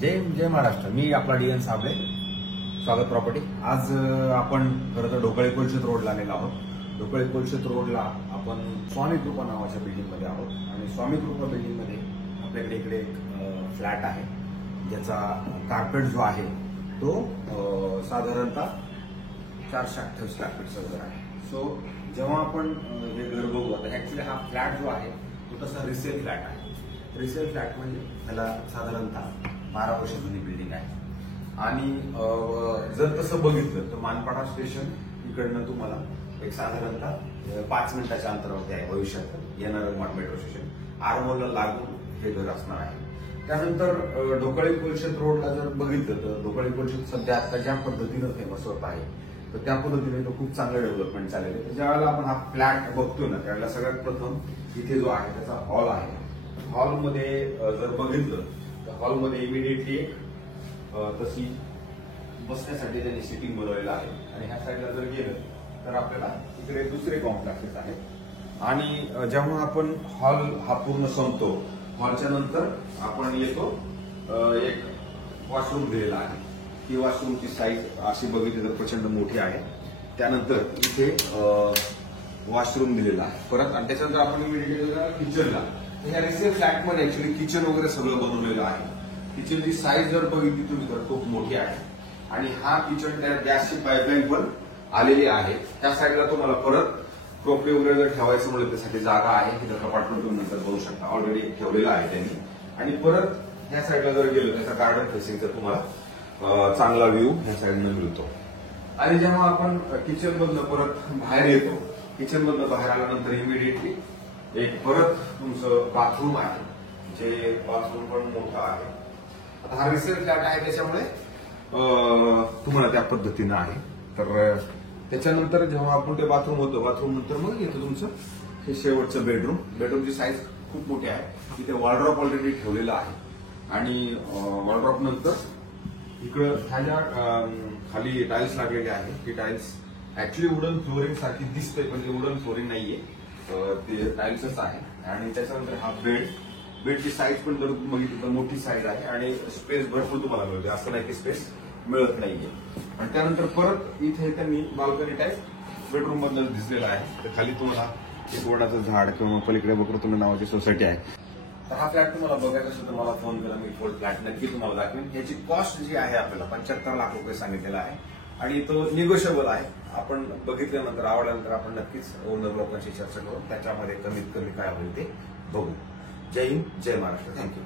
जय जय महाराष्ट्र. मी आपला डीएन साबळे, स्वागत प्रॉपर्टी. आज आपण खरं तर ढोकळे कोलशेत रोडला आलेलो आहोत. ढोकळे कोलशेत रोडला आपण स्वामी कृपा नावाच्या बिल्डिंगमध्ये आहोत आणि स्वामी कृपा बिल्डिंगमध्ये आपल्याकडे इकडे एक फ्लॅट आहे ज्याचा कार्पेट जो आहे तो साधारणतः 428 कार्पेटचा घर आहे. सो जेव्हा आपण हे घर बघू, आता ऍक्च्युली हा फ्लॅट जो आहे तो तसा रिसेल फ्लॅट आहे. रिसेल फ्लॅट म्हणजे त्याला साधारणतः 12 वर्ष जुनी बिल्डिंग आहे आणि जर तसं बघितलं तर मानपाडा स्टेशन इकडनं तुम्हाला एक साधारणतः 5 मिनिटाच्या अंतरावरती आहे. भविष्यात येणारं मेट्रो स्टेशन आरमोलला लागून हे घर असणार आहे. त्यानंतर ढोकळे कोलशेत रोडला जर बघितलं तर ढोकळे कोलशेत सध्या आता ज्या पद्धतीनं फेमस होत आहे तर त्या पद्धतीने तो खूप चांगलं डेव्हलपमेंट चाललेलं आहे. ज्यावेळेला आपण हा फ्लॅट बघतोय ना त्यावेळेला सगळ्यात प्रथम इथे जो आहे त्याचा हॉल आहे. हॉलमध्ये जर बघितलं तर हॉलमध्ये इमिडिएटली एक तशी बसण्यासाठी त्यांनी सिटिंग बनवलेलं आहे आणि ह्या साईडला जर गेलं तर आपल्याला इकडे दुसरे कॉम्प्लेक्सेस आहेत. आणि जेव्हा आपण हॉल हा पूर्ण संपतो, हॉलच्या नंतर आपण येतो एक वॉशरूम दिलेला आहे. ही वॉशरूमची साईज अशी बघितली तर प्रचंड मोठी आहे. त्यानंतर इथे वॉशरूम दिलेला आहे परत, आणि त्याच्यानंतर आपण इमिडिएटली किचनला. ह्या रिसेल फ्लॅटमध्ये ऍक्च्युली किचन वगैरे सगळं बनवलेलं आहे. किचनची साईज जर बघितली तुम्ही तर खूप मोठी आहे आणि हा किचन त्या गॅसची पाईपलाईन पण आलेली आहे. त्या साईडला तुम्हाला परत क्रोकरी वगैरे जर ठेवायचं म्हणलं त्यासाठी जागा आहे. तिथं कपाट पण तुम्ही नंतर बघू शकता, ऑलरेडी ठेवलेलं आहे त्यांनी. आणि परत ह्या साईडला जर गेलो त्याचा गार्डन फेसिंगचा तुम्हाला चांगला व्ह्यू ह्या साईडनं मिळतो. आणि जेव्हा आपण किचन मधनं परत बाहेर येतो, किचन मधनं बाहेर आल्यानंतर इमिडिएटली एक परत तुमचं बाथरूम आहे, जे बाथरूम पण मोठं आहे. आता हा रिसेल फ्लॅट आहे त्याच्यामुळे तुम्हाला त्या पद्धतीनं आहे. तर त्याच्यानंतर जेव्हा आपण ते बाथरूम होतं, बाथरूम नंतर मग येतं तुमचं हे शेवटचं बेडरूम. बेडरूमची साईज खूप मोठी आहे. तिथे वॉर्डरॉप ऑलरेडी ठेवलेला आहे आणि वॉर्डरॉप नंतर इकडं ह्या ज्या खाली टाइल्स लागलेले आहे ती टाइल्स ऍक्च्युली वुडन फ्लोरिंग सारखी दिसते पण ते वुडन फ्लोरिंग नाहीये, ते टाइल्सच आहे. आणि त्याच्यानंतर हा बेडची साईज पण जर बघितली तर मोठी साईज आहे आणि स्पेस भरपूर तुम्हाला मिळते, असं नाही की स्पेस मिळत नाहीये. आणि त्यानंतर परत इथे त्यांनी बाल्कनी टाईप बेडरूम मधलं दिसलेलं आहे. तर खाली तुम्हाला एक वडाचं झाड किंवा पलीकडे वक्रतुंड नावाची सोसायटी आहे. तर हा फ्लॅट तुम्हाला बघायचा असेल तर मला फोन करा, मी फुल फ्लॅट नक्की तुम्हाला दाखवेन. याची कॉस्ट जी आहे आपल्याला 75 लाख रुपये सांगितलेला आहे आणि तो निगोशिएबल आहे. आपण बघितल्यानंतर आवडल्यानंतर आपण नक्कीच ओनर लोकांशी चर्चा करू, त्याच्यामध्ये कमीत कमी काय होईल ते बघू. जय हिंद, जय महाराष्ट्र. थँक्यू.